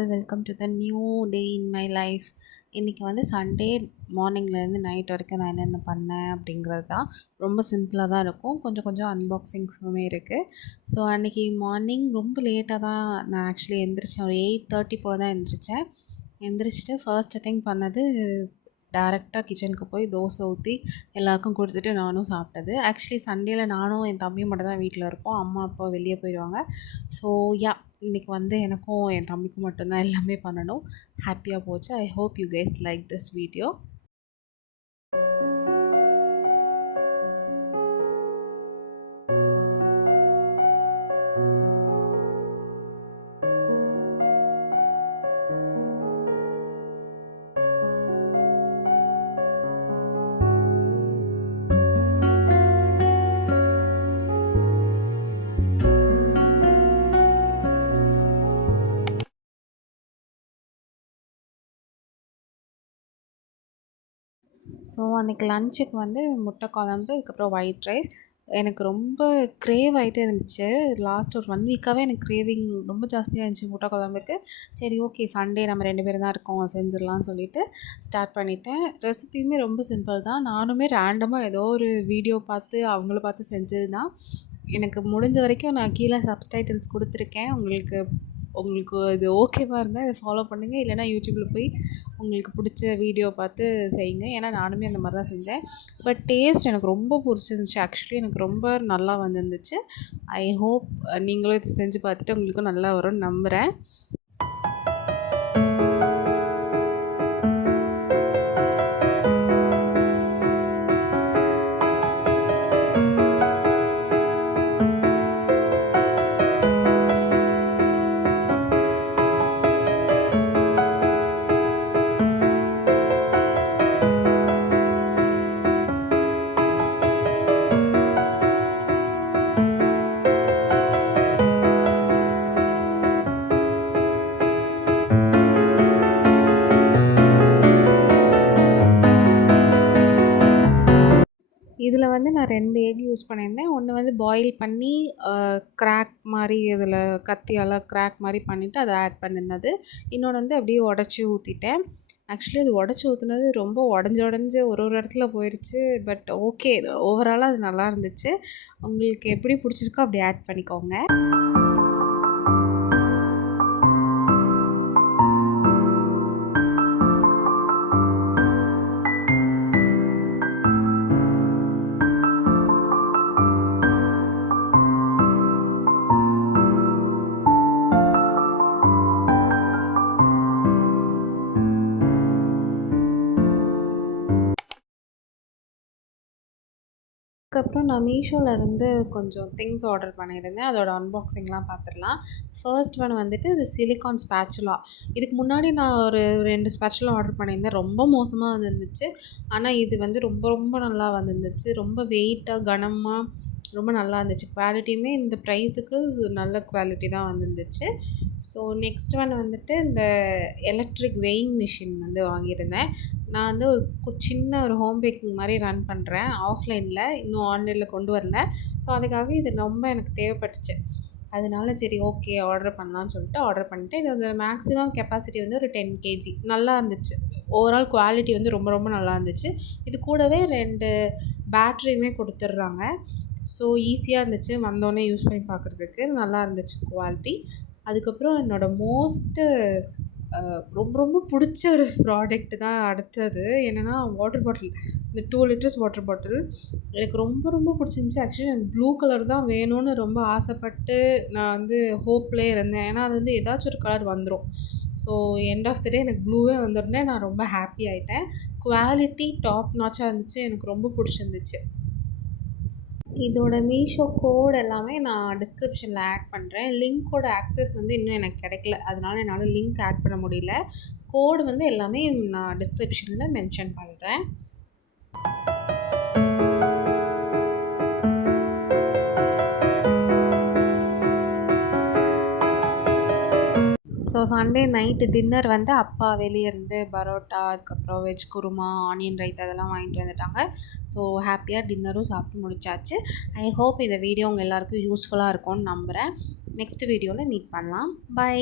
All welcome to the new day in my life. இன்றைக்கி வந்து Sunday மார்னிங்லேருந்து night வரைக்கும் நான் என்னென்ன பண்ணேன் அப்படிங்கிறது தான். ரொம்ப சிம்பிளாக தான் இருக்கும். கொஞ்சம் கொஞ்சம் அன்பாக்சிங்ஸுமே இருக்குது. ஸோ அன்றைக்கி மார்னிங் ரொம்ப லேட்டாக தான் நான் ஆக்சுவலி எந்திரிச்சேன். ஒரு 8:30 போல் தான் எந்திரிச்சேன். எந்திரிச்சிட்டு ஃபர்ஸ்ட் திங் பண்ணது டேரெக்டாக கிச்சனுக்கு போய் தோசை ஊற்றி எல்லாருக்கும் கொடுத்துட்டு நானும் சாப்பிட்டது. ஆக்சுவலி சண்டேயில் நானும் என் தம்பியும் மட்டும் தான் வீட்டில் இருப்போம். அம்மா அப்பா வெளியே போயிடுவாங்க. ஸோ இன்றைக்கி வந்து எனக்கும் என் தம்பிக்கும் மட்டும்தான் எல்லாமே பண்ணணும். ஹாப்பியாக போச்சு. I hope you guys like this video. So அன்றைக்கி லன்ச்சுக்கு வந்து முட்டை குழம்பு, அதுக்கப்புறம் ஒயிட் ரைஸ். எனக்கு ரொம்ப க்ரேவ் ஆகிட்டே இருந்துச்சு. லாஸ்ட் ஒரு 1 வீக்காகவே எனக்கு க்ரேவிங் ரொம்ப ஜாஸ்தியாக இருந்துச்சு முட்டை குழம்புக்கு. சரி ஓகே, சண்டே நம்ம 2 பேரும் தான் இருக்கோம், செஞ்சிடலான்னு சொல்லிட்டு ஸ்டார்ட் பண்ணிட்டேன். ரெசிபியுமே ரொம்ப சிம்பிள் தான். நானுமே ரேண்டமாக ஏதோ ஒரு வீடியோ பார்த்து அவங்கள பார்த்து செஞ்சது தான். எனக்கு முடிஞ்ச வரைக்கும் நான் கீழே சப்டைட்டில்ஸ் கொடுத்துருக்கேன். உங்களுக்கு இது ஓகேவாக இருந்தால் இதை ஃபாலோ பண்ணுங்கள். இல்லைனா யூடியூப்பில் போய் உங்களுக்கு பிடிச்ச வீடியோ பார்த்து செய்யுங்க. ஏன்னா நானுமே அந்த மாதிரி தான் செஞ்சேன். பட் டேஸ்ட் எனக்கு ரொம்ப பிடிச்சிருந்துச்சி. ஆக்சுவலி எனக்கு ரொம்ப நல்லா வந்துருந்துச்சு. ஐ ஹோப் நீங்களும் இது செஞ்சு பார்த்துட்டு உங்களுக்கும் நல்லா வரும்னு நம்புகிறேன். இதில் வந்து நான் 2 எக் யூஸ் பண்ணியிருந்தேன். ஒன்று வந்து பாயில் பண்ணி கிராக் மாதிரி இதில் கத்தியால் கிராக் மாதிரி பண்ணிவிட்டு அதை ஆட் பண்ணியிருந்தது. இன்னொன்று வந்து அப்படியே உடச்சி ஊற்றிட்டேன். ஆக்சுவலி அது உடச்சி ஊற்றுனது ரொம்ப உடஞ்சி ஒரு இடத்துல போயிடுச்சு. பட் ஓகே, ஓவராலாக அது நல்லா இருந்துச்சு. உங்களுக்கு எப்படி பிடிச்சிருக்கோ அப்படி ஆட் பண்ணிக்கோங்க. அதுக்கப்புறம் நான் மீஷோவிலேருந்து கொஞ்சம் திங்ஸ் ஆர்டர் பண்ணியிருந்தேன். அதோட அன்பாக்சிங்லாம் பார்த்துடலாம். ஃபர்ஸ்ட் ஒன் வந்துட்டு இது சிலிக்கான் ஸ்பேச்சுலா. இதுக்கு முன்னாடி நான் ஒரு 2 ஸ்பேச்சுலா ஆர்டர் பண்ணியிருந்தேன். ரொம்ப மோசமாக வந்துருந்துச்சு. ஆனால் இது வந்து ரொம்ப ரொம்ப நல்லா வந்துருந்துச்சு. ரொம்ப வெயிட்டாக கனமாக ரொம்ப நல்லா இருந்துச்சு. குவாலிட்டியுமே இந்த ப்ரைஸுக்கு நல்ல குவாலிட்டி தான் வந்துருந்துச்சு. ஸோ நெக்ஸ்ட் ஒன் வந்துட்டு இந்த எலக்ட்ரிக் வெயிங் மிஷின் வந்து வாங்கியிருந்தேன். நான் வந்து ஒரு சின்ன ஒரு ஹோம் பேக்கிங் மாதிரி ரன் பண்ணுறேன் ஆஃப்லைனில், இன்னும் ஆன்லைனில் கொண்டு வரல. ஸோ அதுக்காக இது ரொம்ப எனக்கு தேவைப்பட்டுச்சு. அதனால சரி ஓகே ஆர்டர் பண்ணலான்னு சொல்லிட்டு ஆர்டர் பண்ணிட்டேன். இது வந்து மேக்ஸிமம் கெப்பாசிட்டி வந்து ஒரு 10 kg நல்லா இருந்துச்சு. ஓவரால் குவாலிட்டி வந்து ரொம்ப ரொம்ப நல்லா இருந்துச்சு. இது கூடவே 2 பேட்ரியுமே கொடுத்துட்றாங்க. ஸோ ஈஸியாக இருந்துச்சு, வந்தோடனே யூஸ் பண்ணி பார்க்குறதுக்கு நல்லா இருந்துச்சு குவாலிட்டி. அதுக்கப்புறம் என்னோடய ரொம்ப ரொம்ப பிடிச்ச ஒரு ப்ராடக்ட் தான் அடுத்தது. என்னென்னா வாட்டர் பாட்டில். இந்த 2 லிட்டர்ஸ் வாட்டர் பாட்டில் எனக்கு ரொம்ப ரொம்ப பிடிச்சிருந்துச்சி. ஆக்சுவலி எனக்கு ப்ளூ கலர் தான் வேணும்னு ரொம்ப ஆசைப்பட்டு நான் வந்து ஹோப்லேயே இருந்தேன். ஏன்னா அது வந்து ஏதாச்சும் ஒரு கலர் வந்துடும். ஸோ எண்ட் ஆஃப் த டே எனக்கு ப்ளூவே வந்துருந்தேன். நான் ரொம்ப ஹாப்பி ஆகிட்டேன். குவாலிட்டி டாப் நாச்சாக இருந்துச்சு. எனக்கு ரொம்ப பிடிச்சிருந்துச்சு. இதோட மீஷோ கோட் எல்லாமே நான் டிஸ்கிரிப்ஷனில் ஆட் பண்ணுறேன். லிங்க்கோட ஆக்சஸ் வந்து இன்னும் எனக்கு கிடைக்கல. அதனால என்னால் லிங்க் ஆட் பண்ண முடியல. கோடு வந்து எல்லாமே நான் டிஸ்கிரிப்ஷனில் மென்ஷன் பண்ணுறேன். ஸோ சண்டே நைட்டு டின்னர் வந்து அப்பா வெளியே இருந்து பரோட்டா, அதுக்கப்புறம் வெஜ் குருமா, ஆனியன் ரைத்தா அதெல்லாம் வாங்கிட்டு வந்துட்டாங்க. ஸோ ஹாப்பியாக டின்னரும் சாப்பிட்டு முடிச்சாச்சு. ஐ ஹோப் இந்த வீடியோ உங்கள் எல்லாருக்கும் யூஸ்ஃபுல்லாக இருக்கும்னு நம்புகிறேன். நெக்ஸ்ட் வீடியோவில் மீட் பண்ணலாம். பை.